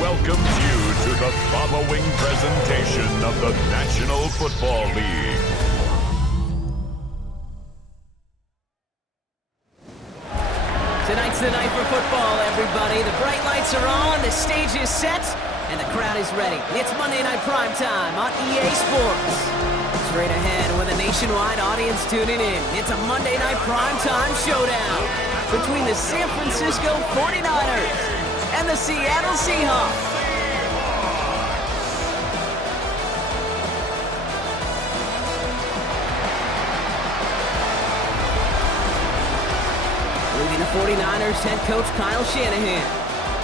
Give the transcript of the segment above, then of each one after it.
welcomes you to the following presentation of the National Football League. Tonight's the night for football, everybody. The bright lights are on, the stage is set, and the crowd is ready. It's Monday Night Primetime on EA Sports. Straight ahead with a nationwide audience tuning in, it's a Monday Night Primetime showdown between the San Francisco 49ers and the Seattle Seahawks. Leading the 49ers head coach Kyle Shanahan.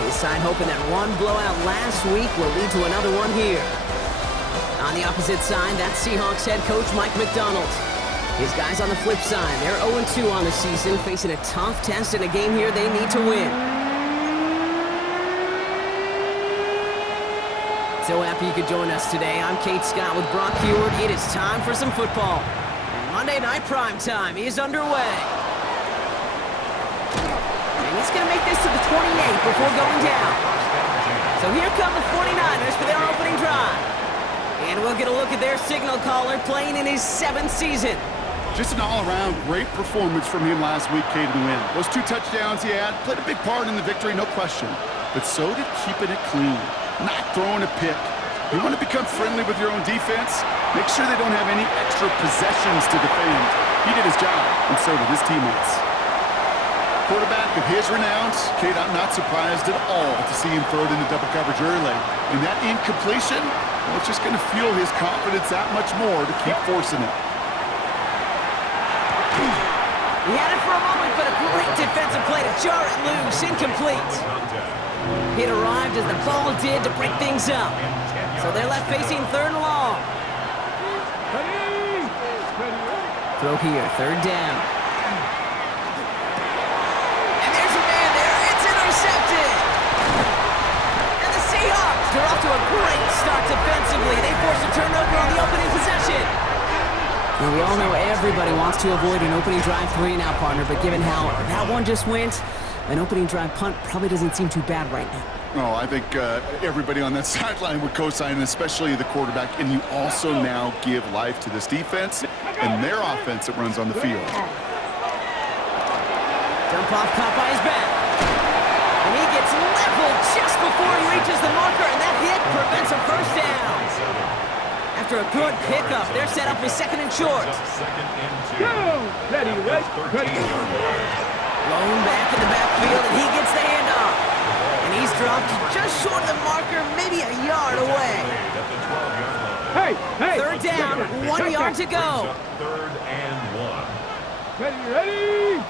His side hoping that one blowout last week will lead to another one here. On the opposite side, that's Seahawks head coach Mike Macdonald. His guys on the flip side, they're 0-2 on the season, facing a tough test in a game here they need to win. So happy you could join us today. I'm Kate Scott with Brock Heward. It is time for some football. And Monday Night Primetime is underway. And he's going to make this to the 28 before going down. So here come the 49ers for their opening drive. And we'll get a look at their signal caller playing in his 7th season. Just an all-around great performance from him last week, Kate, in the win. Those 2 touchdowns he had played a big part in the victory, no question. But so did keeping it clean, not throwing a pick. You want to become friendly with your own defense? Make sure they don't have any extra possessions to defend. He did his job, and so did his teammates. Quarterback of his renown, Kate, I'm not surprised at all to see him throw it into double coverage early. And that incompletion, well, it's just going to fuel his confidence that much more to keep forcing it. He had it for a moment, but a great defensive play to jar it loose. Incomplete. It arrived as the ball did to break things up. So they're left facing 3rd and long. Throw here, 3rd down. And there's a man there. It's intercepted. And the Seahawks are off to a great start defensively. They force a turnover on the opening possession. Well, we all know everybody wants to avoid an opening drive 3-and-out, partner, but given how that one just went, an opening drive punt probably doesn't seem too bad right now. No, I think everybody on that sideline would co-sign, especially the quarterback, and you also now give life to this defense and their offense that runs on the field. Dump off caught by his back. And he gets leveled just before he reaches the marker, and that hit prevents a first down. after a good pickup. They're set up with second and short. Ready. Blown back in the backfield, and he gets the handoff. And he's dropped just short of the marker, maybe a yard away. Hey. Third down, 1 yard to go. Third and 1. Ready.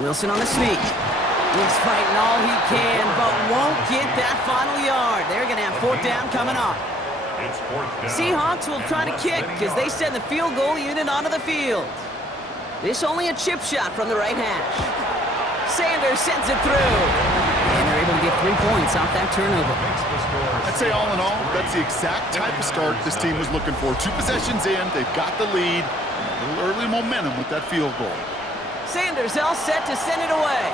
Wilson on the sneak. He's fighting all he can, but won't get that final yard. They're going to have fourth down coming up. It's fourth down. Seahawks will try to kick as they send the field goal unit onto the field. This only a chip shot from the right hash. Sanders sends it through. And they're able to get 3 points off that turnover. I'd say all in all, that's the exact type of start this team was looking for. 2 possessions in, they've got the lead. A little early momentum with that field goal. Sanders all set to send it away.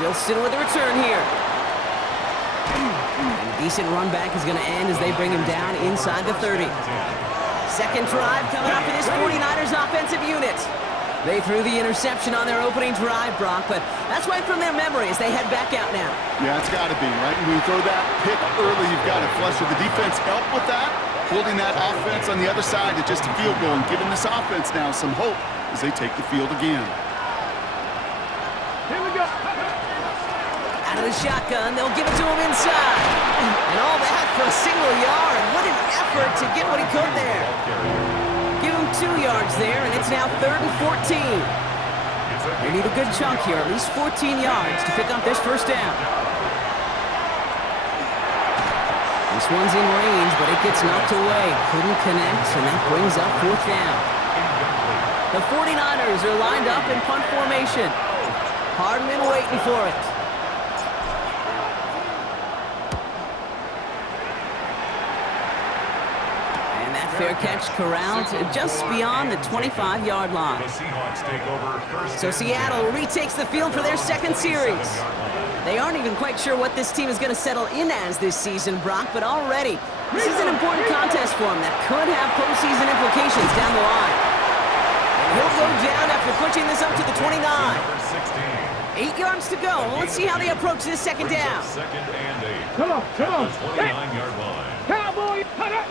Wilson with the return here. And a decent run back is going to end as they bring him down inside the 30. Second drive coming up for this 49ers offensive unit. They threw the interception on their opening drive, Brock, but that's right from their memory as they head back out now. Yeah, it's got to be, right? When you throw that pick early, you've got to flush with the defense. Help with that, holding that offense on the other side to just a field goal and giving this offense now some hope as they take the field again. Here we go. Out of the shotgun, they'll give it to him inside. And all that for a single yard. What an effort to get what he could there. Give him 2 yards there, and it's now 3rd and 14. They need a good chunk here, at least 14 yards to pick up this first down. This one's in range, but it gets knocked away. Couldn't connect, and that brings up 4th down. The 49ers are lined up in punt formation. Hardman waiting for it. Fair catch corralled just beyond the 25-yard line. So Seattle retakes the field for their second series. They aren't even quite sure what this team is going to settle in as this season, Brock, but already this is an important contest for them that could have postseason implications down the line. And he'll go down after pushing this up to the 29. 8 yards to go. Let's see how they approach this second down. Second and 8. Come on. 29-yard line. Cowboy, cut it.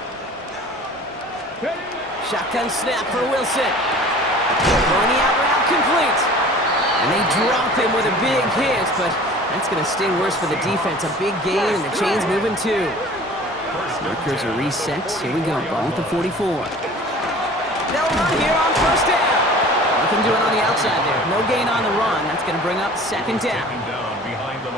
Shotgun snap for Wilson. Throwing the out route complete. And they drop him with a big hit, but that's going to sting worse for the defense. A big gain, and the chain's moving too. Markers are reset. Here we go. Ball at the 44. They'll run here on first down. Nothing doing on the outside there. No gain on the run. That's going to bring up second down.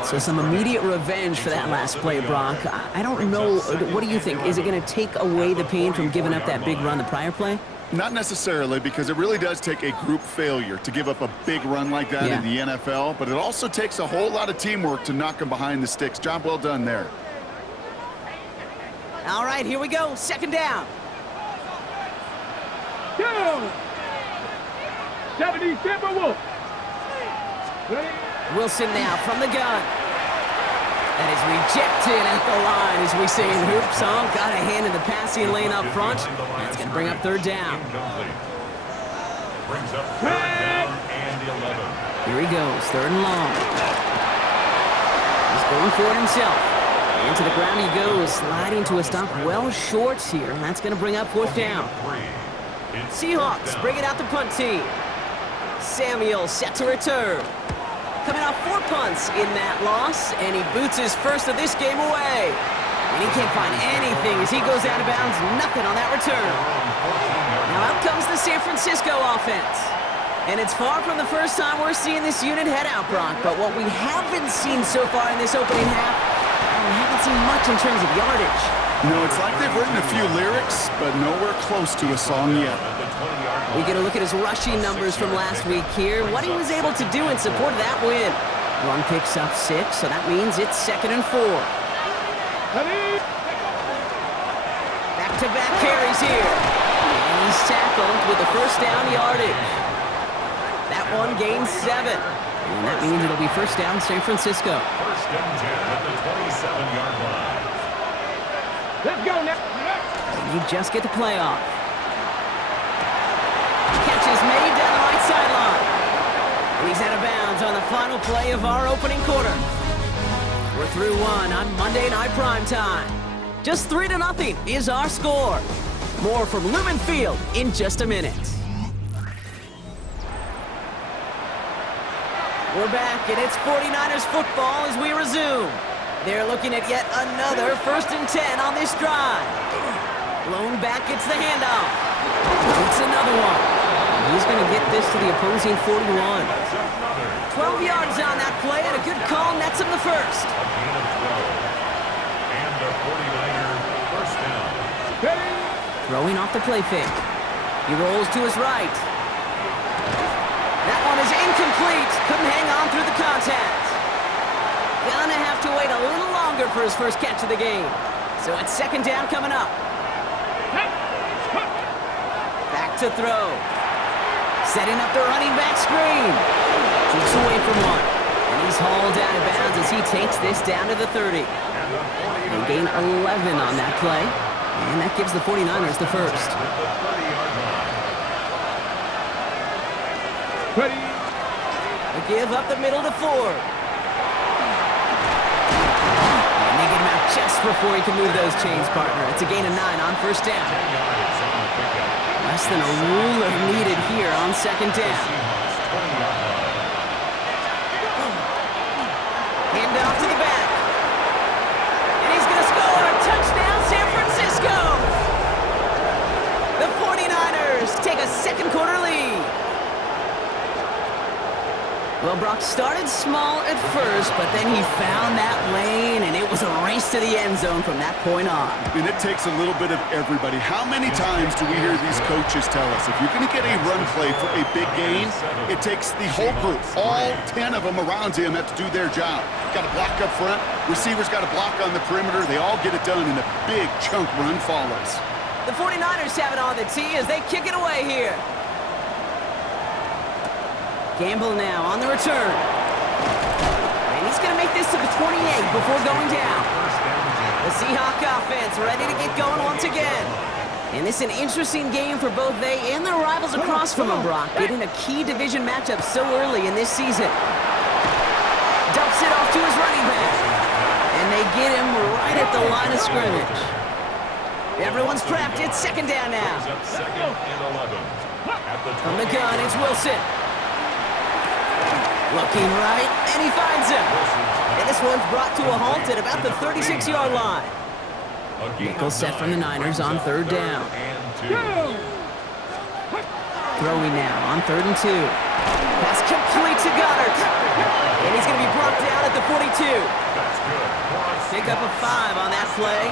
So some immediate revenge for that last play, Brock. I don't know. What do you think? Is it going to take away the pain from giving up that big run the prior play? Not necessarily, because it really does take a group failure to give up a big run like that in the NFL, but it also takes a whole lot of teamwork to knock them behind the sticks. Job well done there. All right, here we go. Second down. 70 Timberwolves. Wilson now from the gun. That is rejected at the line as we say in Hoop Song. Got a hand in the passing lane up front. That's going to bring up third down. Brings up third down and 11. Here he goes, third and long. He's going for it himself. Into the ground he goes, sliding to a stop well short here. And that's going to bring up fourth down. Seahawks bring it out the punt team. Samuel set to return. Coming off 4 punts in that loss, and he boots his first of this game away. And he can't find anything as he goes out of bounds. Nothing on that return. Now out comes the San Francisco offense. And it's far from the first time we're seeing this unit head out, Brock. But what we haven't seen so far in this opening half, we haven't seen much in terms of yardage. No, it's like they've written a few lyrics, but nowhere close to a song yet. We get a look at his rushing numbers from last week here. What he was able to do in support of that win. Run picks up 6, so that means it's 2nd and 4. Back-to-back carries here. And he's tackled with the first down yardage. That one gains 7. And that means it'll be first down San Francisco. First and 10 at the 27-yard line. Let's go now. And you just get the playoff. Catch is made down the right sideline. And he's out of bounds on the final play of our opening quarter. We're through one on Monday Night Primetime. Just 3-0 is our score. More from Lumen Field in just a minute. We're back, and it's 49ers football as we resume. They're looking at yet another 1st and 10 on this drive. Lone back gets the handoff. It's another one. He's going to get this to the opposing 41. 12 yards on that play, and a good call nets him the first. And the 49er first down. Throwing off the play fake. He rolls to his right. That one is incomplete. Couldn't hang on through the contact. Gonna have to wait a little longer for his first catch of the game. So it's 2nd down coming up. Back to throw. Setting up the running back screen. Keeps away from one. And he's hauled out of bounds as he takes this down to the 30. They gain 11 on that play. And that gives the 49ers the first. Ready. They give up the middle to Ford. And they get him out just before he can move those chains, partner. It's a gain of 9 on 1st down. Less than a ruler needed here on 2nd down. Hand off to the back. And he's going to score. Touchdown, San Francisco. The 49ers take a 2nd quarter lead. Well, Brock started small at first, but then he found that lane, and it was a race to the end zone from that point on. And it takes a little bit of everybody. How many times do we hear these coaches tell us, if you're going to get a run play for a big gain, it takes the whole group. All 10 of them around him have to do their job. Got to block up front. Receivers got to block on the perimeter. They all get it done, and a big chunk run follows. The 49ers have it on the tee as they kick it away here. Gamble now on the return. And he's going to make this to the 28 before going down. The Seahawk offense ready to get going once again. And this is an interesting game for both they and their rivals across from them, Brock, getting a key division matchup so early in this season. Dumps it off to his running back. And they get him right at the line of scrimmage. Everyone's prepped. It's 2nd down now. From the gun, it's Wilson. Looking right, and he finds him. And this one's brought to a halt at about the 36-yard line. Nickel set from the Niners on 3rd down. Throwing now on 3rd and 2. Pass complete to Goddard. And he's going to be brought down at the 42. Pick up a 5 on that play.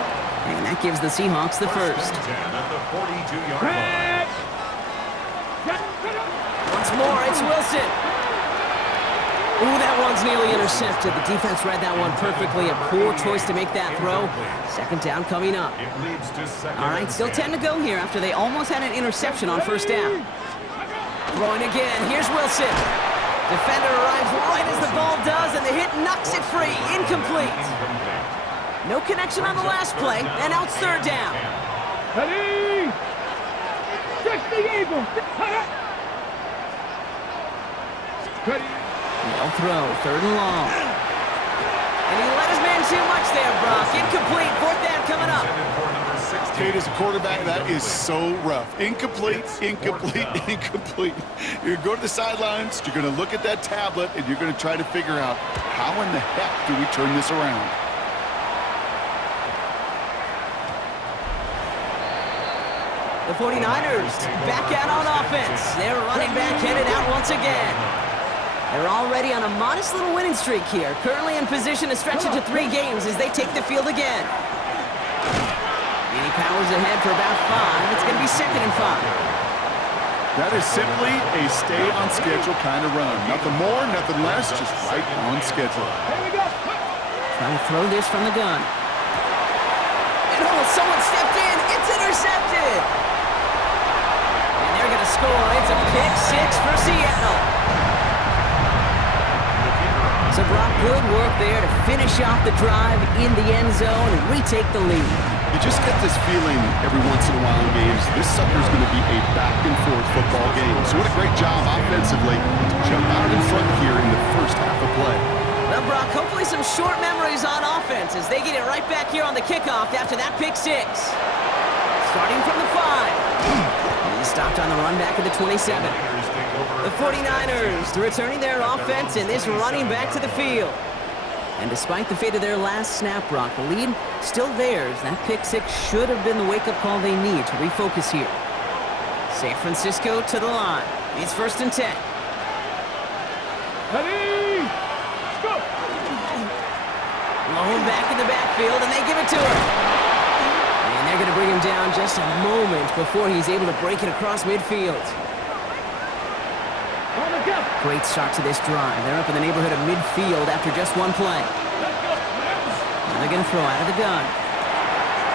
And that gives the Seahawks the first. Once more, it's Wilson. Ooh, that one's nearly intercepted. The defense read that one perfectly. A poor choice to make that throw. 2nd down coming up. All right, still 10 to go here after they almost had an interception on 1st down. Throwing again. Here's Wilson. Defender arrives right as the ball does, and the hit knocks it free. Incomplete. No connection on the last play, and now it's 3rd down. Ready. Stretch the eagle. Ready. No throw, 3rd and long. And he let his man too much there, Brock. Incomplete, 4th down coming up. Kate, as a quarterback, that is so rough. Incomplete, incomplete, incomplete. You're going to go to the sidelines, you're going to look at that tablet, and you're going to try to figure out, how in the heck do we turn this around? The 49ers back out on offense. Their running back headed out once again. They're already on a modest little winning streak here. Currently in position to stretch it to 3 games as they take the field again. And he powers ahead for about 5. It's going to be 2nd and 5. That is simply a stay-on-schedule kind of run. Nothing more, nothing less, just right on schedule. Trying to throw this from the gun. And oh, someone stepped in. It's intercepted. And they're going to score. It's a pick 6 for Seattle. So Brock, good work there to finish off the drive in the end zone and retake the lead. You just get this feeling every once in a while in games, this sucker's going to be a back-and-forth football game. So what a great job offensively to jump out in front here in the first half of play. Well, Brock, hopefully some short memories on offense as they get it right back here on the kickoff after that pick six. Starting from the 5. He's stopped on the run back at the 27. The 49ers returning their offense and this running back to the field. And despite the fate of their last snap, Brock, the lead still theirs. That pick six should have been the wake-up call they need to refocus here. San Francisco to the line. It's 1st and 10. Ready, go! Low back in the backfield, and they give it to him. And they're going to bring him down just a moment before he's able to break it across midfield. On the go! Great start to this drive. They're up in the neighborhood of midfield after just one play. Let's go! Now they're going to throw out of the gun.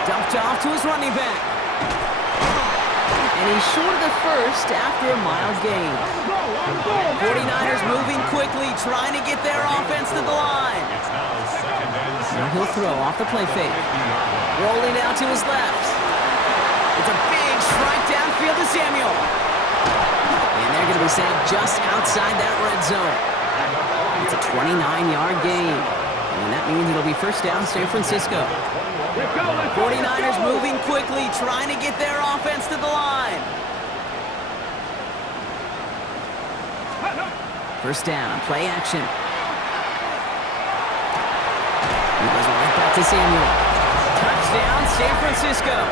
Dumped off to his running back. And he's short of the first after a mild gain. 49ers moving quickly, trying to get their offense to the line. Now he'll throw off the play fake. Rolling out to his left. It's a big strike downfield to Samuel. And they're going to be sacked just outside that red zone. It's a 29-yard gain. And that means it'll be 1st down San Francisco. 49ers moving quickly, trying to get their offense to the line. 1st down, play action. He goes right back to Samuel. Touchdown, San Francisco.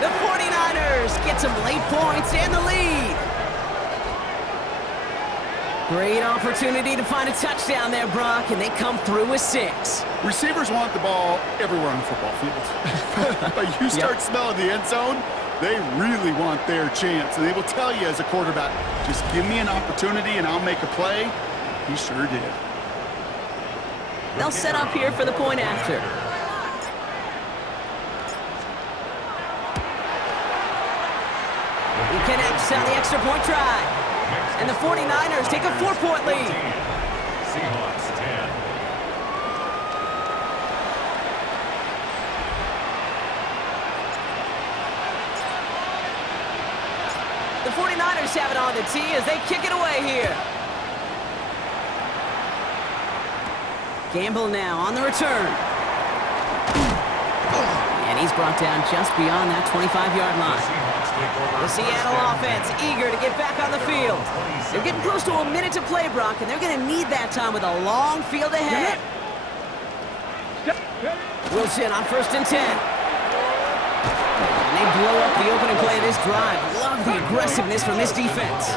The 49ers get some late points and the lead. Great opportunity to find a touchdown there, Brock, and they come through with 6. Receivers want the ball everywhere on the football field. But you start smelling the end zone, they really want their chance. And they will tell you as a quarterback, just give me an opportunity and I'll make a play. He sure did. They'll set up here for the point after. He connects on the extra point try. And the 49ers take a 4-point lead. Seahawks 10. The 49ers have it on the tee as they kick it away here. Gamble now on the return. And he's brought down just beyond that 25-yard line. The Seattle offense eager to get back on the field. They're getting close to a minute to play, Brock, and they're going to need that time with a long field ahead. Wilson on 1st and 10. And they blow up the opening play of this drive. Love the aggressiveness from this defense.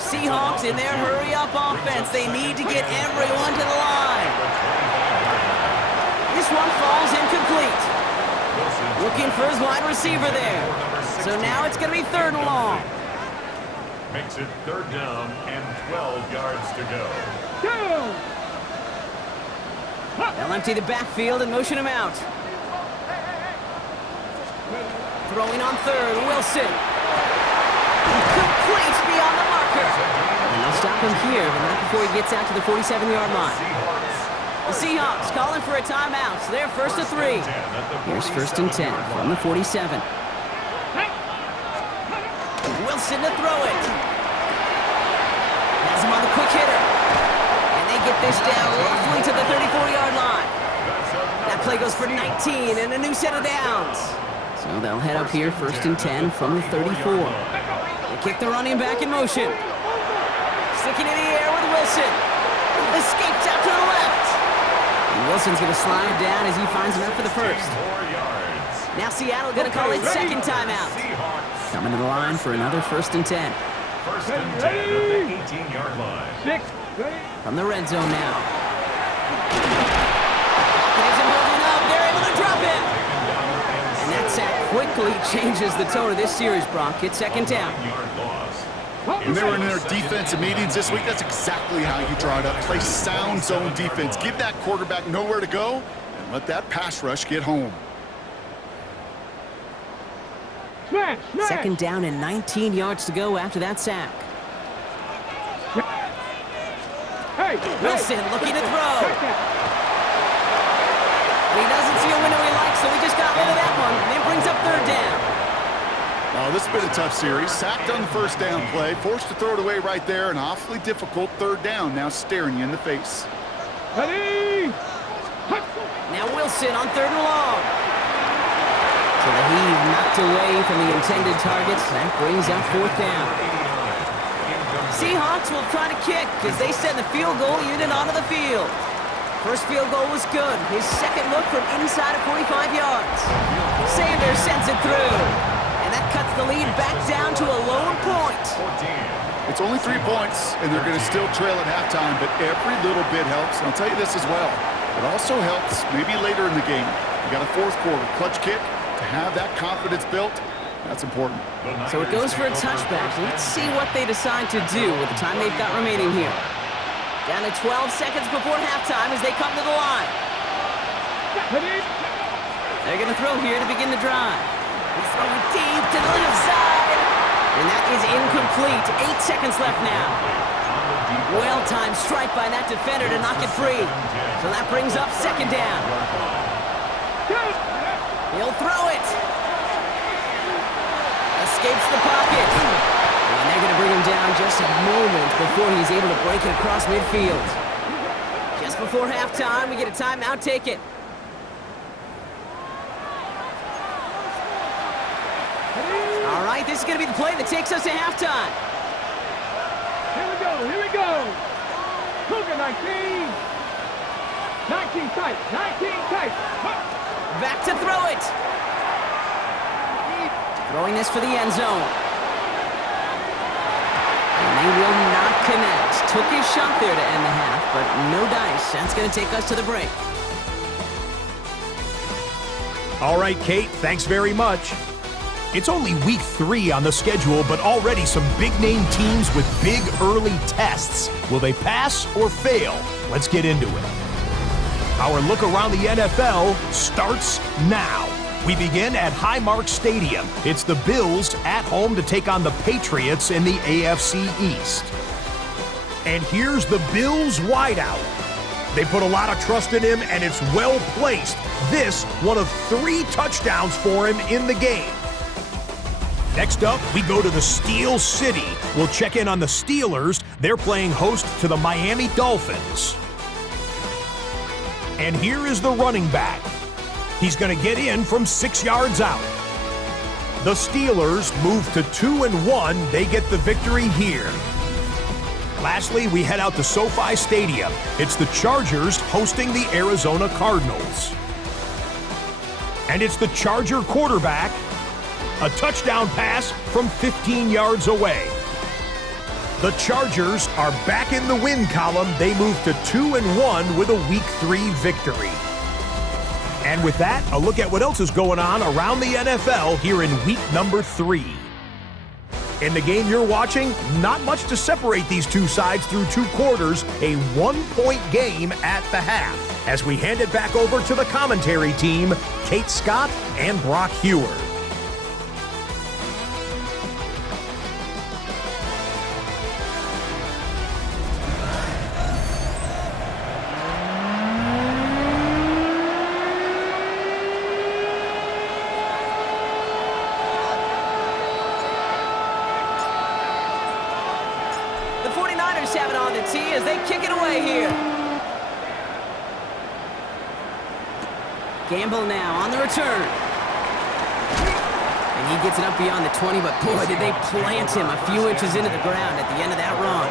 Seahawks in their hurry-up offense. They need to get everyone to the line. This one falls incomplete. Looking for his wide receiver there. So now it's going to be 3rd and long. Makes it 3rd down and 12 yards to go. They'll empty the backfield and motion him out. Throwing on 3rd, Wilson. Complete beyond the marker. And they'll stop him here, but not before he gets out to the 47-yard line. The Seahawks calling for a timeout, so they're 1st and 3. Here's 1st and 10 from the 47. Wilson to throw it. Has him on the quick hitter. And they get this down roughly to the 34-yard line. That play goes for 19 and a new set of downs. So they'll head up here 1st and 10 from the 34. They kick the running back in motion. Sticking in the air with Wilson. Escapes out to the left. And Wilson's going to slide down as he finds enough for the 1st. Now Seattle going to call it 2nd timeout. Coming to the line for another 1st and 10. 1st and 10 at the 18-yard line. 6, ready? From the red zone now. He isn't holding up. They're able to drop him. And that sack quickly changes the tone of this series, Brock. It's 2nd down. When they were in their defensive meetings this week, that's exactly how you draw it up. Play sound zone defense. Give that quarterback nowhere to go and let that pass rush get home. Smash, smash. 2nd down and 19 yards to go after that sack. Hey, Wilson looking to throw. And he doesn't see a window he likes, so he just got rid of that one. And it brings up 3rd down. Oh, this has been a tough series. Sacked on the first down play, forced to throw it away right there, an awfully difficult third down now staring you in the face. Ready? Now Wilson on 3rd and long. So the heave knocked away from the intended targets. That brings up 4th down. Seahawks will try to kick as they send the field goal unit onto the field. First field goal was good. His second look from inside of 45 yards. Sanders sends it through. And that cuts the lead back down to a lone point. It's only 3 points, and they're going to still trail at halftime, but every little bit helps. And I'll tell you this as well. It also helps maybe later in the game. You got a 4th quarter clutch kick. To have that confidence built, that's important. So it goes for a touchback. Let's see what they decide to do with the time they've got remaining here. Down to 12 seconds before halftime as they come to the line. They're going to throw here to begin the drive. He's throwing deep to the left side. And that is incomplete. 8 seconds left now. Well-timed strike by that defender to knock it free. So that brings up 2nd down. He'll throw it. Escapes the pocket. And they're going to bring him down just a moment before he's able to break it across midfield. Just before halftime, we get a timeout taken. All right, this is going to be the play that takes us to halftime. Here we go, here we go. Cougar 19. 19 tight, 19 tight. Back to throw it. Throwing this for the end zone. And they will not connect. Took his shot there to end the half, but no dice. That's going to take us to the break. All right, Kate, thanks very much. It's only week 3 on the schedule, but already some big-name teams with big early tests. Will they pass or fail? Let's get into it. Our look around the NFL starts now. We begin at Highmark Stadium. It's the Bills at home to take on the Patriots in the AFC East. And here's the Bills wideout. They put a lot of trust in him, and it's well placed. This, one of 3 touchdowns for him in the game. Next up, we go to the Steel City. We'll check in on the Steelers. They're playing host to the Miami Dolphins. And here is the running back. He's going to get in from 6 yards out. The Steelers move to 2-1. They get the victory here. Lastly, we head out to SoFi Stadium. It's the Chargers hosting the Arizona Cardinals. And it's the Charger quarterback. A touchdown pass from 15 yards away. The Chargers are back in the win column. They move to 2-1 with a Week 3 victory. And with that, a look at what else is going on around the NFL here in week number 3. In the game you're watching, not much to separate these two sides through 2 quarters, a 1-point game at the half. As we hand it back over to the commentary team, Kate Scott and Brock Heward. Have it on the tee as they kick it away here. Gamble now on the return. And he gets it up beyond the 20, but boy, did they plant him a few inches into the ground at the end of that run.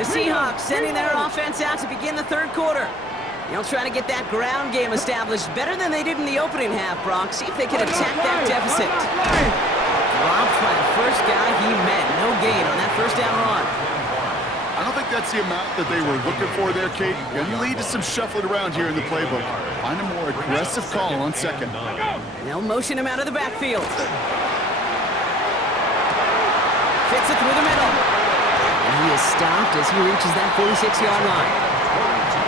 The Seahawks sending their offense out to begin the 3rd quarter. They'll try to get that ground game established better than they did in the opening half, Brock. See if they can attack that deficit. Dropped by the first guy he met. No gain on that first down run. I don't think that's the amount that they were looking for there, Kate. Going to lead to some shuffling around here in the playbook. Find a more aggressive call on 2nd. They'll motion him out of the backfield. Fits it through the middle. And he is stopped as he reaches that 46-yard line.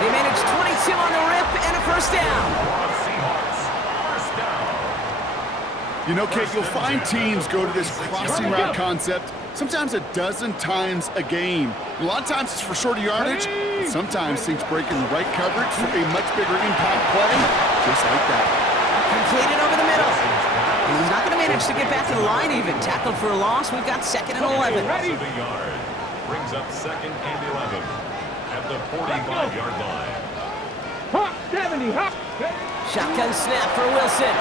They manage 22 on the rip and a first down. You know, Kate, you'll find teams go to this crossing route concept sometimes a dozen times a game. A lot of times it's for shorter yardage, but sometimes things break in the right coverage for a much bigger impact play, just like that. Completed over the middle. And he's not going to manage to get back to the line even. Tackled for a loss. We've got 2nd and 11. Loss of a yard. Brings up 2nd and 11 at the 45-yard line. Hop, 70, hop. Shotgun snap for Wilson.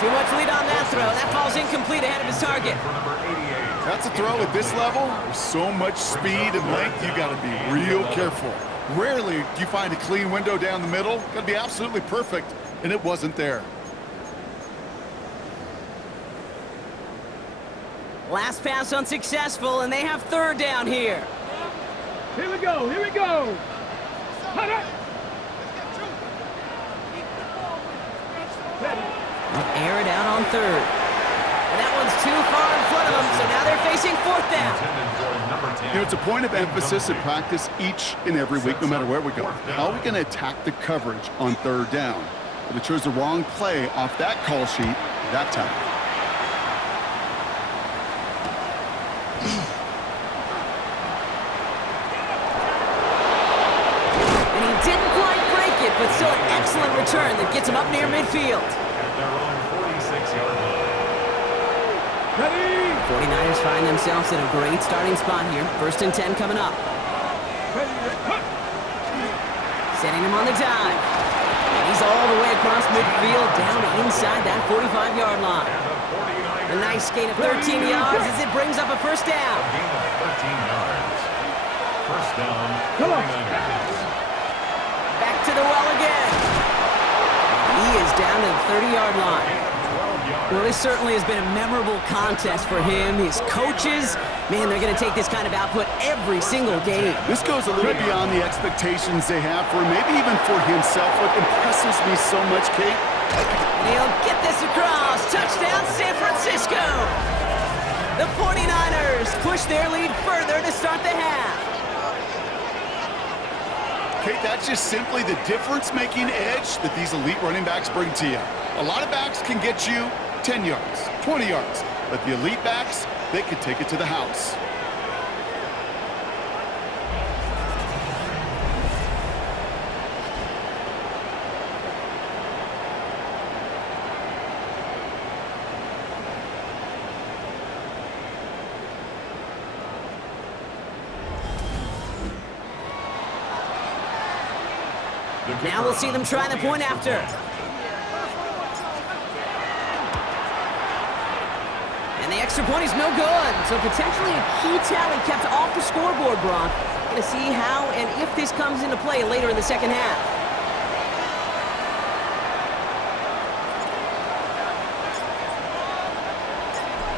Too much lead on that throw. That falls incomplete ahead of his target. For number 88. That's a throw at this level. There's so much speed and length, you got to be real careful. Rarely do you find a clean window down the middle. Got to be absolutely perfect, and it wasn't there. Last pass unsuccessful, and they have 3rd down here. Here we go, here we go. Hut up. Air it out on 3rd. And that one's too far in front of them, so now they're facing 4th down. You know, it's a point of emphasis in practice each and every week, no matter where we go. How are we going to attack the coverage on 3rd down? But they chose the wrong play off that call sheet that time. And he didn't quite break it, but still an excellent return that gets him up near midfield. At their own 46-yard line. 49ers find themselves in a great starting spot here. 1st and 10 coming up. Setting him on the dive. And he's all the way across midfield, down inside that 45-yard line. A nice gain of 13 yards as it brings up a 1st down. A gain of 13 yards. 1st down, 49ers. Back to the well again. He is down to the 30-yard line. Well, this certainly has been a memorable contest for him. His coaches, man, they're going to take this kind of output every single game. This goes a little beyond the expectations they have for him, maybe even for himself. What impresses me so much, Kate? And he'll get this across. Touchdown, San Francisco. The 49ers push their lead further to start the half. Kate, that's just simply the difference-making edge that these elite running backs bring to you. A lot of backs can get you 10 yards, 20 yards, but the elite backs, they could take it to the house. Now we'll see them try the point after. And the extra point is no good. So potentially a key tally kept off the scoreboard, Brock. Going to see how and if this comes into play later in the 2nd half.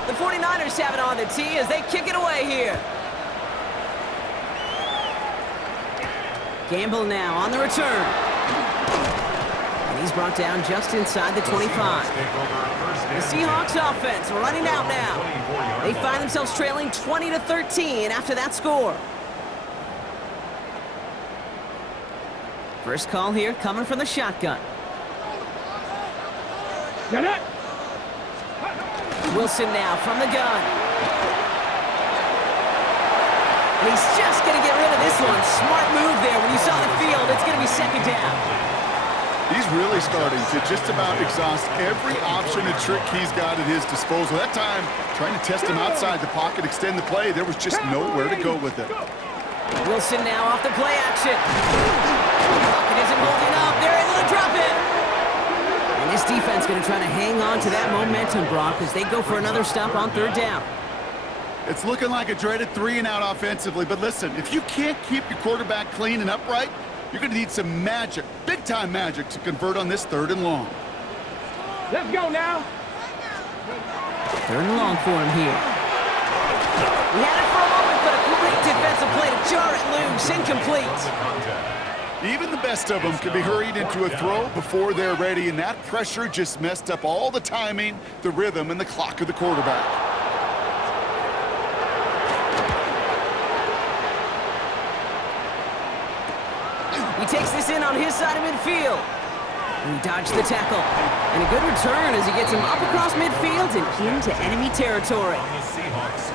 The 49ers have it on the tee as they kick it away here. Gamble now on the return. And he's brought down just inside the 25. The Seahawks offense running out now. They find themselves trailing 20-13 after that score. First call here coming from the shotgun. Wilson now from the gun. And he's just going to get rid of this one. Smart move there. When you saw the field, it's going to be 2nd down. He's really starting to just about exhaust every option and trick he's got at his disposal. That time, trying to test him outside the pocket, extend the play, there was just nowhere to go with it. Wilson now off the play action. Pocket isn't holding up. They're able to drop it. And this defense going to try to hang on to that momentum, Brock, as they go for another stop on 3rd down. It's looking like a dreaded 3-and-out offensively, but listen, if you can't keep your quarterback clean and upright, you're going to need some magic, big-time magic, to convert on this 3rd and long. Let's go now. 3rd and long for him here. He had it for a moment, but a great defensive play to jar it loose, incomplete. Even the best of them can be hurried into a throw before they're ready, and that pressure just messed up all the timing, the rhythm, and the clock of the quarterback. He takes this in on his side of midfield. And he dodged the tackle. And a good return as he gets him up across midfield and into enemy territory.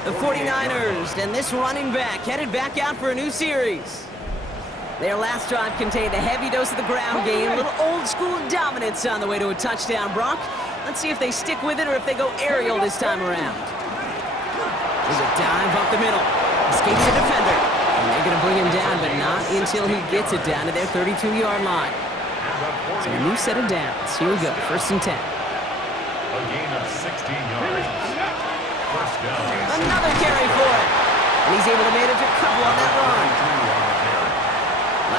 The 49ers and this running back headed back out for a new series. Their last drive contained a heavy dose of the ground game, a little old school dominance on the way to a touchdown, Brock. Let's see if they stick with it or if they go aerial this time around. There's a dive up the middle. Escapes the defender. And they're going to bring him down, but not until he gets it down to their 32-yard line. So a new set of downs. Here we go, 1st and 10. A gain of 16 yards. First down. Another carry for it. And he's able to manage a couple on that run.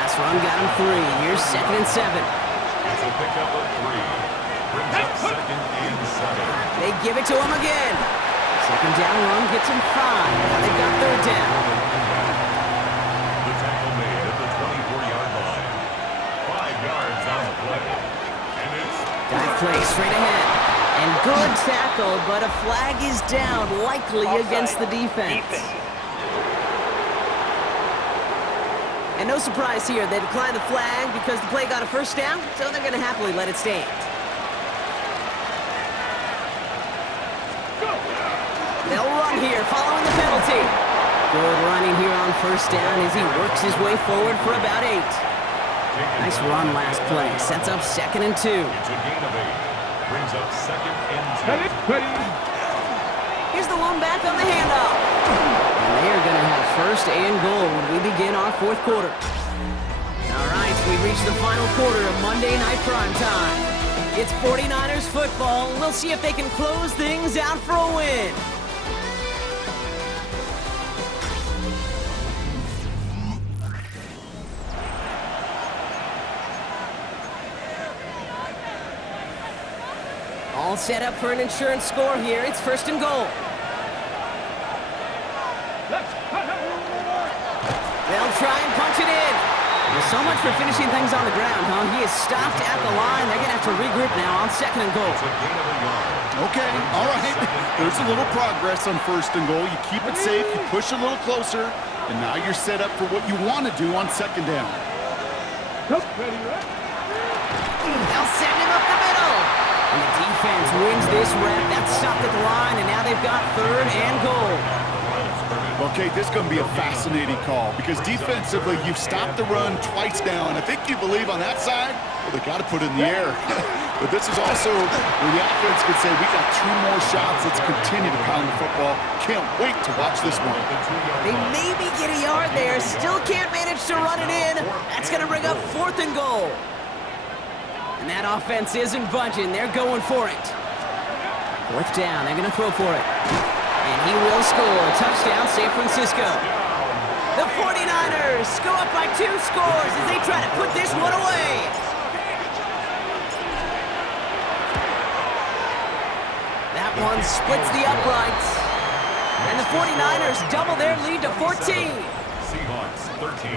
Last run got him 3. Here's 2nd and 7. It's a pickup of 3. Brings up 2nd and 7. They give it to him again. 2nd down run gets him 5. Now they've got 3rd down. The tackle made at the 24-yard line. 5 yards on the play. And it's Dive play straight ahead. And good tackle, but a flag is down, likely against the defense. And no surprise here, they declined the flag because the play got a 1st down, so they're going to happily let it stand. They'll run here, following the penalty. Good running here on 1st down as he works his way forward for about 8. Nice run last play, sets up 2nd and 2. It's a gain of 8. Brings up 2nd and 2. Here's the lone back on the handoff. And they are going to have 1st and goal when we begin our 4th quarter. All right, we've reached the final quarter of Monday Night Prime Time. It's 49ers football, and we'll see if they can close things out for a win. All set up for an insurance score here. It's 1st and goal. They'll try and punch it in. Well, so much for finishing things on the ground, huh? He is stopped at the line. They're going to have to regroup now on 2nd and goal. It's a gain of a yard. Okay, all right. There's a little progress on 1st and goal. You keep it safe, you push a little closer, and now you're set up for what you want to do on 2nd down. They'll send him up the middle. And the defense wins this rep. That's stopped at the line, and now they've got 3rd and goal. Okay, this is going to be a fascinating call because defensively, you've stopped the run twice now, and I think you believe on that side, well, they got to put it in the air. But this is also where the offense could say, we got 2 more shots. Let's continue to pound the football. Can't wait to watch this one. They maybe get a yard there. Still can't manage to run it in. That's going to bring up 4th and goal. And that offense isn't budging. They're going for it. 4th down. They're going to throw for it. And he will score. Touchdown, San Francisco. The 49ers go up by 2 scores as they try to put this one away. That one splits the uprights. And the 49ers double their lead to 14. Seahawks 13.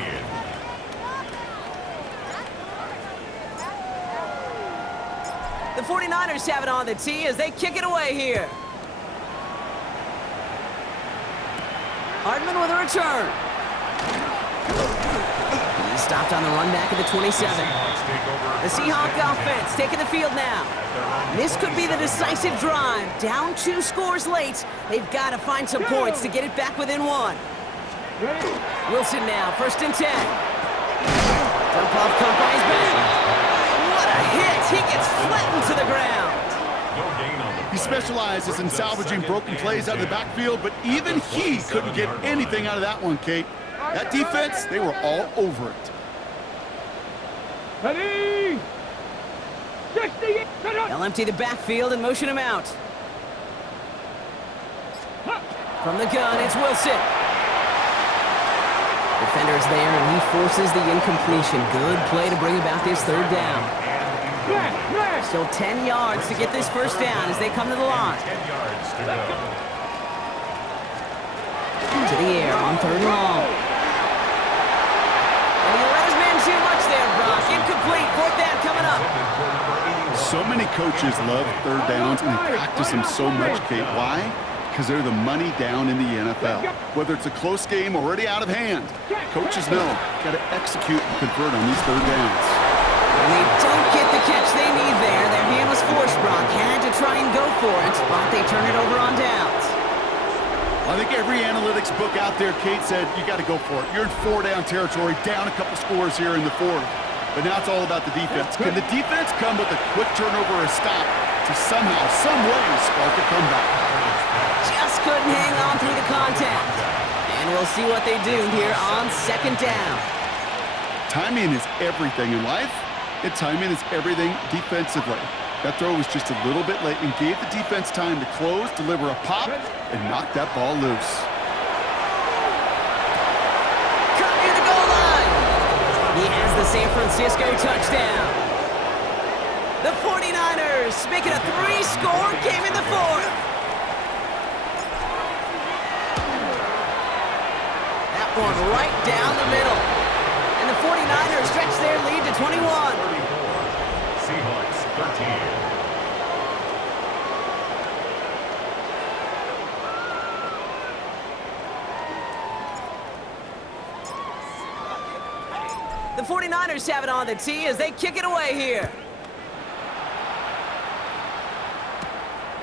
The 49ers have it on the tee as they kick it away here. Hardman with a return. He's stopped on the run back at the 27. The Seahawk offense taking the field now. This could be the decisive drive. Down 2 scores late. They've got to find some points to get it back within 1. Wilson now, 1st and 10. Dump off caught by his back. What a hit! He gets flattened to the ground. He specializes in salvaging broken plays out of the backfield, but even he couldn't get anything out of that one, Kate. That defense, they were all over it. Ready? They'll empty the backfield and motion him out. From the gun, it's Wilson. Defender's there, and he forces the incompletion. Good play to bring about this 3rd down. Still 10 yards to get this 1st down as they come to the line. 10 yards to go. To the air on 3rd and long. And he let his man too much there, Brock. Incomplete. 4th down coming up. So many coaches love 3rd downs, and they practice them so much, Kate. Why? Because they're the money down in the NFL. Whether it's a close game already out of hand, coaches know got to execute and convert on these 3rd downs. And they don't get the catch they need there. Their hand was forced, Brock. Had to try and go for it, but they turn it over on downs. I think every analytics book out there, Kate, said you got to go for it. You're in 4-down territory, down a couple scores here in the 4th. But now it's all about the defense. Can the defense come with a quick turnover or a stop to somehow, some way, spark a comeback? Just couldn't hang on through the contact. And we'll see what they do here on second down. Timing is everything in life, and timing is everything defensively. That throw was just a little bit late and gave the defense time to close, deliver a pop, and knock that ball loose. Cut near the goal line. He has the San Francisco touchdown. The 49ers make it a 3-score game in the fourth. That one right down the middle. And the 49ers stretch their lead to 21. 34. Seahawks 13. The 49ers have it on the tee as they kick it away here.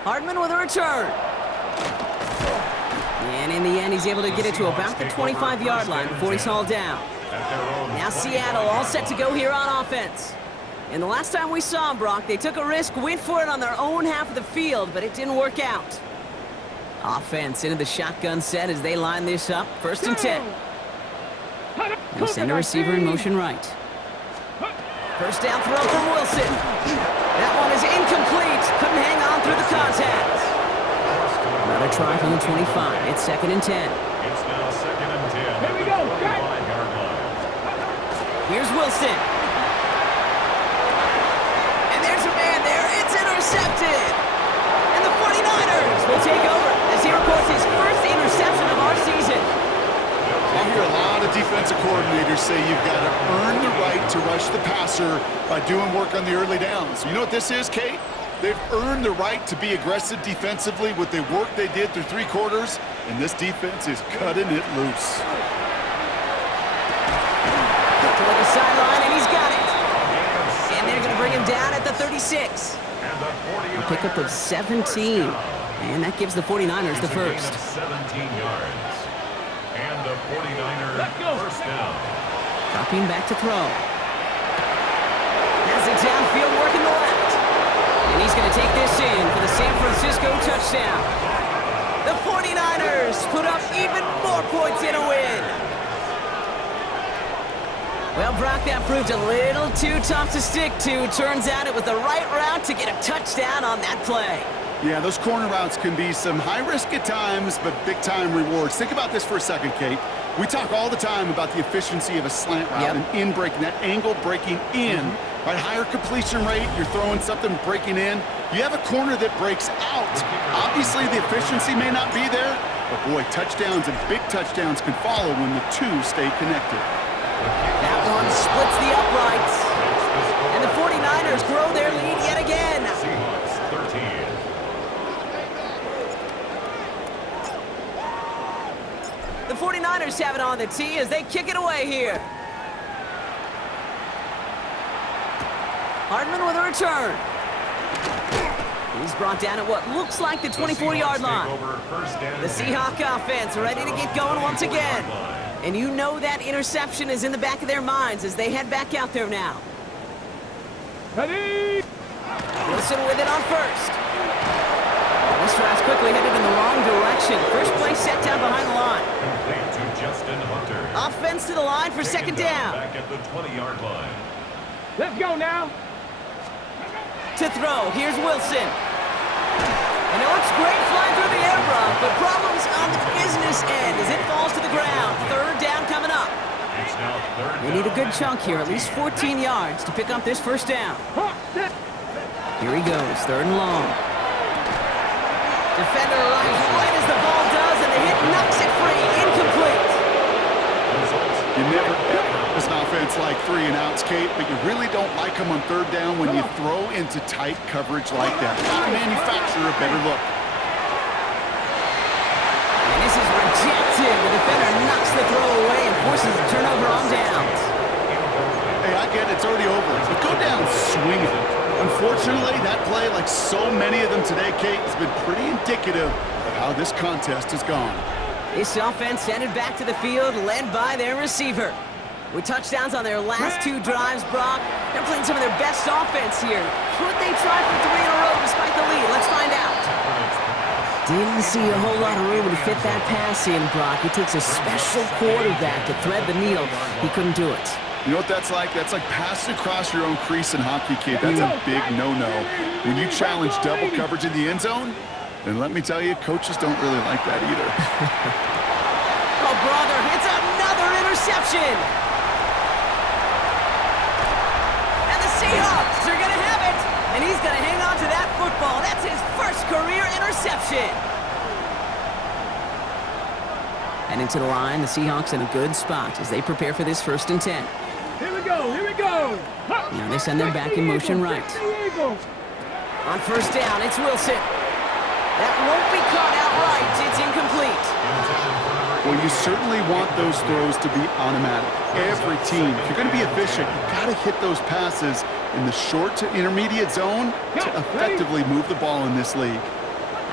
Hardman with a return. And in the end, he's able to get it to about the 25-yard line before he's hauled down. Now Seattle all set to go here on offense. And the last time we saw them, Brock, they took a risk, went for it on their own half of the field, but it didn't work out. Offense into the shotgun set as they line this up. 1st and 10. They send a receiver in motion right. First down throw from Wilson. That one is incomplete. Couldn't hang on through the contact. Another try from the 25. It's 2nd and 10. It's now 2nd and 10. Here we go, Jack. 5-yard line. Here's Wilson. And there's a man there. It's intercepted. And the 49ers will take over as he records his first interception of our season. I hear a lot of defensive coordinators say you've got to earn the right to rush the passer by doing work on the early downs. You know what this is, Kate? They've earned the right to be aggressive defensively with the work they did through 3 quarters, and this defense is cutting it loose. Toward the sideline, and he's got it. And they're going to bring him down at the 36. A pickup of 17. And that gives the 49ers the first. 17 yards. And the 49ers first down. Dropping back to throw. Has it downfield working the left. And he's going to take this in for the San Francisco touchdown. The 49ers put up even more points in a win. Well, Brock, that proved a little too tough to stick to. Turns out it was the right route to get a touchdown on that play. Yeah, those corner routes can be some high risk at times, but big-time rewards. Think about this for a second, Kate. We talk all the time about the efficiency of a slant route and in breaking, that angle breaking in. Right, higher completion rate, you're throwing something breaking in. You have a corner that breaks out. Obviously, the efficiency may not be there, but boy, touchdowns and big touchdowns can follow when the two stay connected. That one splits the uprights. And the 49ers grow their lead yet again. Seahawks 13. The 49ers have it on the tee as they kick it away here. Hardman with a return. He's brought down at what looks like the 24-yard line. The Seahawk offense ready to get going once again. And you know that interception is in the back of their minds as they head back out there now. Ready? Wilson with it on first. This drive's quickly headed in the wrong direction. First play set down behind the line. Complete to Justin Hunter. Offense to the line for second down. Back at the 20-yard line. Let's go now. To throw, here's Wilson. And it looks great flying through the air, Brock, but problems on the business end as it falls to the ground. 3rd down coming up. It's now 3rd They need a good down. chunk here, at least 14 yards to pick up this first down. Here he goes, 3rd and long. Defender arrives right as the ball does, and the hit knocks it free. Incomplete. You never, ever, as an offense like 3 and outs, Kate, but you really don't like them on 3rd down when you throw into tight coverage like that. Gotta manufacture a better look. And this is rejected. The defender knocks the throw away and forces a turnover on downs. Hey, I get it, it's already over, but go down swinging. Unfortunately, that play, like so many of them today, Kate, has been pretty indicative of how this contest has gone. This offense headed back to the field, led by their receiver. With touchdowns on their last 2 drives, Brock, they're playing some of their best offense here. Could they try for 3 in a row despite the lead? Let's find out. Didn't see a whole lot of room to fit that pass in, Brock. It takes a special quarterback to thread the needle. He couldn't do it. You know what that's like? That's like passing across your own crease in hockey, kid. That's a big no-no. When you challenge double coverage in the end zone, then let me tell you, coaches don't really like that either. Oh, brother, it's another interception. And the Seahawks are going to have it. And he's going to hang on to that football. That's his first career interception. And into the line, the Seahawks in a good spot as they prepare for this 1st and 10. Here we go, here we go. Now they send them back in motion right. On 1st down, it's Wilson. That won't be caught outright. It's incomplete. Well, you certainly want those throws to be automatic. Every team, if you're going to be efficient, you've got to hit those passes in the short to intermediate zone to effectively move the ball in this league.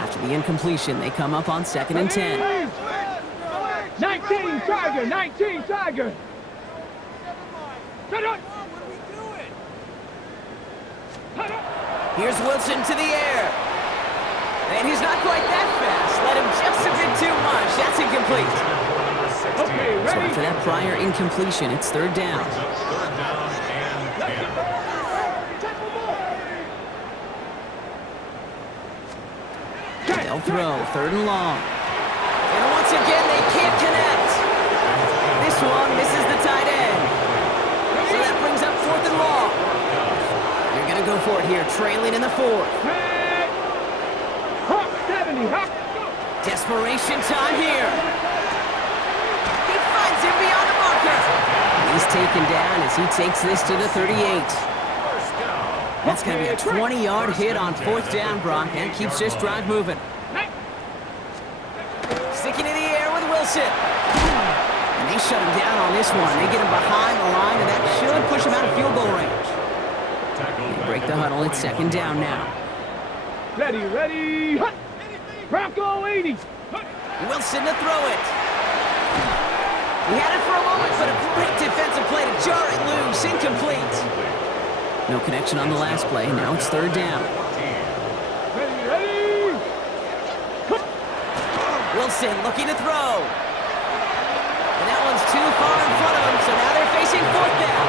After the incompletion, they come up on 2nd and 10. 19 Tiger, 19 Tiger. Shut up. Here's Wilson to the air. And he's not quite that fast. Let him just a bit too much. That's incomplete. Okay, So ready? after that prior incompletion, it's 3rd down. 3rd down and 10. They'll throw 3rd and long. And once again, they can't connect. This one misses the tight end. So that brings up 4th and long. They're going to go for it here, trailing in the 4th. Hop, 70, hop. Desperation time here. He finds him beyond the marker. And he's taken down as he takes this to the 38. That's going to be a 20-yard hit on 4th down, Brock, and keeps this drive moving. Sticking in the air with Wilson. And they shut him down on this one. They get him behind the line, and that should push him out of field goal range. They break the huddle. It's 2nd down now. Ready, ready. Hut. Bronco 80. Hut. Wilson to throw it. He had it for a moment, but a great defensive play to jar it loose. Incomplete. No connection on the last play. Now it's 3rd down. Ready, ready. Hut. Wilson looking to throw. And that one's too far in front of him, so now they're facing 4th down.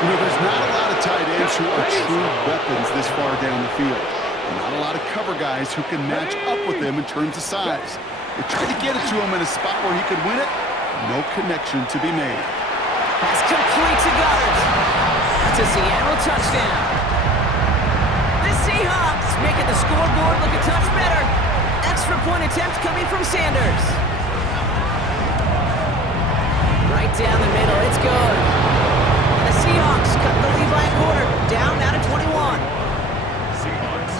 You know, there's not a lot of tight ends who are true weapons this far down the field. Not a lot of cover guys who can match up with them in terms of size. They tried to get it to him in a spot where he could win it. No connection to be made. Pass complete to Goddard. That's a Seattle touchdown. The Seahawks making the scoreboard look a touch better. Extra point attempt coming from Sanders. Right down the middle, it's good. And the Seahawks cut the lead by a quarter, down now to 21. Seahawks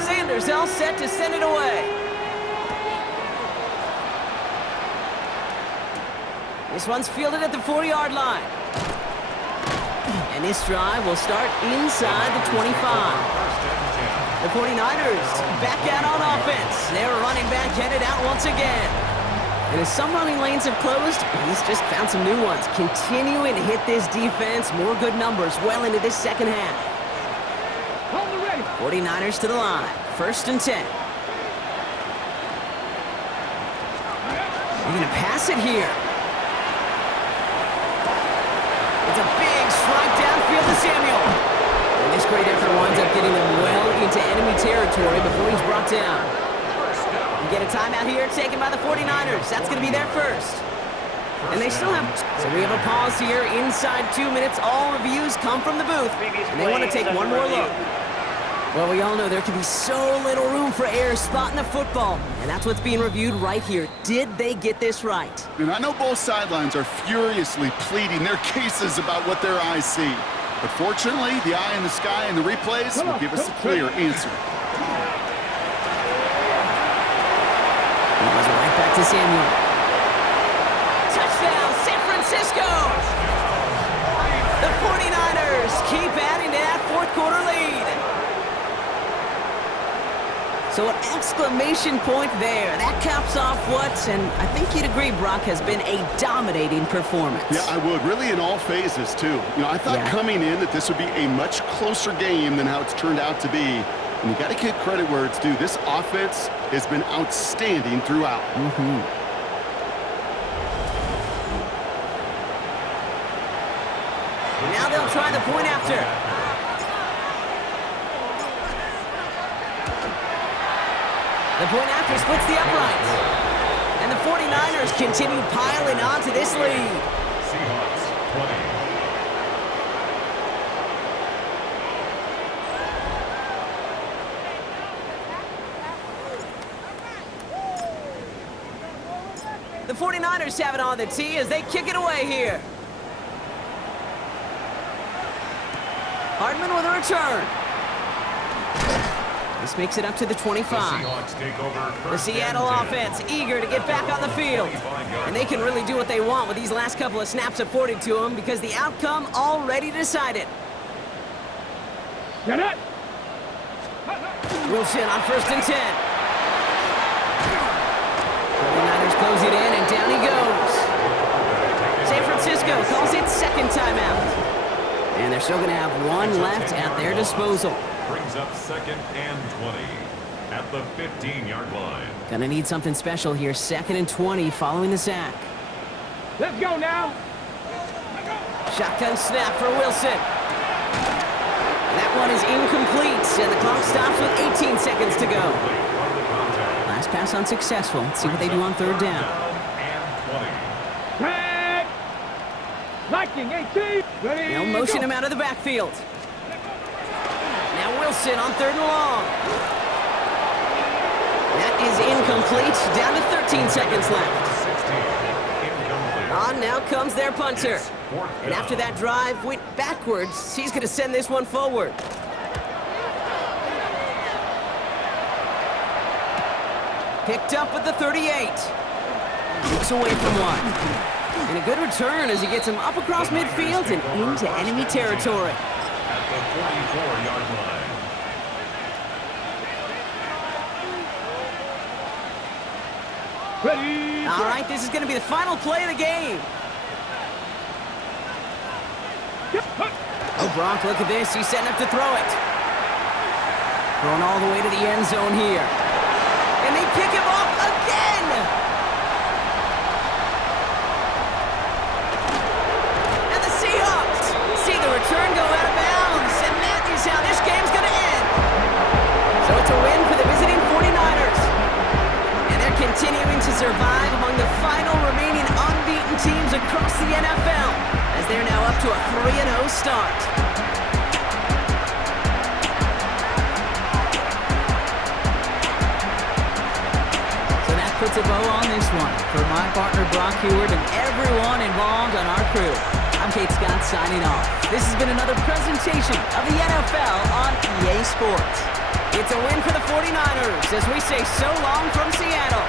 20. Sanders all set to send it away. This one's fielded at the 40-yard line. And this drive will start inside the 25. The 49ers back out on offense. Their running back headed out once again. And as some running lanes have closed, he's just found some new ones. Continuing to hit this defense, more good numbers well into this 2nd half. 49ers to the line. 1st and 10. They're going to pass it here. It's a big strike downfield to Samuel. And this great effort winds up getting him well into enemy territory before he's brought down. We get a timeout here taken by the 49ers. That's going to be their first. And they still have... So we have a pause here inside 2 minutes. All reviews come from the booth. And they want to take one more look. Well, we all know there can be so little room for error spotting the football. And that's what's being reviewed right here. Did they get this right? And I know both sidelines are furiously pleading their cases about what their eyes see. But fortunately, the eye in the sky and the replays will give us a clear answer. It goes right back to Samuel. Touchdown, San Francisco! The 49ers keep adding to that 4th quarter lead. So an exclamation point there. That caps off what, and I think you'd agree, Brock, has been a dominating performance. Yeah, I would. Really in all phases, too. I thought coming in that this would be a much closer game than how it's turned out to be. And you got to give credit where it's due. This offense has been outstanding throughout. Now they'll try the point after. The point after splits the uprights. And the 49ers continue piling on to this lead. Seahawks 20. The 49ers have it on the tee as they kick it away here. Hardman with a return. This makes it up to the 25. The Seattle offense eager to get back on the field. And they can really do what they want with these last couple of snaps afforded to them because the outcome already decided. Get it! Wilson on 1st and 10. 49ers close it in, and down he goes. San Francisco calls it second timeout. And they're still going to have one left at their disposal. Brings up 2nd and 20 at the 15-yard line. Gonna need something special here. 2nd and 20 following the sack. Let's go now. Shotgun snap for Wilson. That one is incomplete, and the clock stops with 18 seconds to go. Last pass unsuccessful. Let's see what they do on 3rd down. Tag! Liking 18. Ready? They'll motion him out of the backfield. Now Wilson on 3rd and long. That is incomplete. Down to 13 seconds left. On now comes their punter. And after that drive went backwards, he's going to send this one forward. Picked up at the 38. Looks away from one. And a good return as he gets him up across midfield and into enemy territory. At the 44-yard line. Ready? All right, this is going to be the final play of the game. Oh, Brock, look at this. He's setting up to throw it. Going all the way to the end zone here. And they pick him off again. And the Seahawks see the return go out of bounds. And that is how this game's going to end. So it's a win for the visiting 49ers. And they're continuing to survive among the final remaining unbeaten teams across the NFL, as they're now up to a 3-0 start. So that puts a bow on this one. For my partner Brock Heward and everyone involved on our crew, I'm Kate Scott signing off. This has been another presentation of the NFL on EA Sports. It's a win for the 49ers as we say so long from Seattle.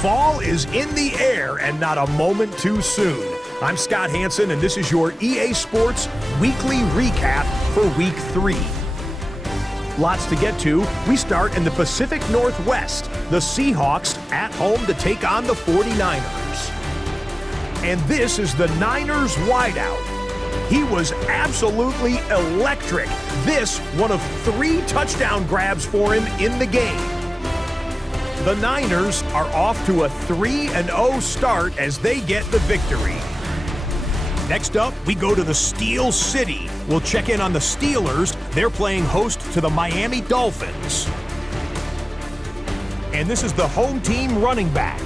Fall is in the air and not a moment too soon. I'm Scott Hansen, and this is your EA Sports Weekly Recap for Week 3. Lots to get to. We start in the Pacific Northwest. The Seahawks at home to take on the 49ers. And this is the Niners wideout. He was absolutely electric. This, one of 3 touchdown grabs for him in the game. The Niners are off to a 3-0 start as they get the victory. Next up, we go to the Steel City. We'll check in on the Steelers. They're playing host to the Miami Dolphins. And this is the home team running back.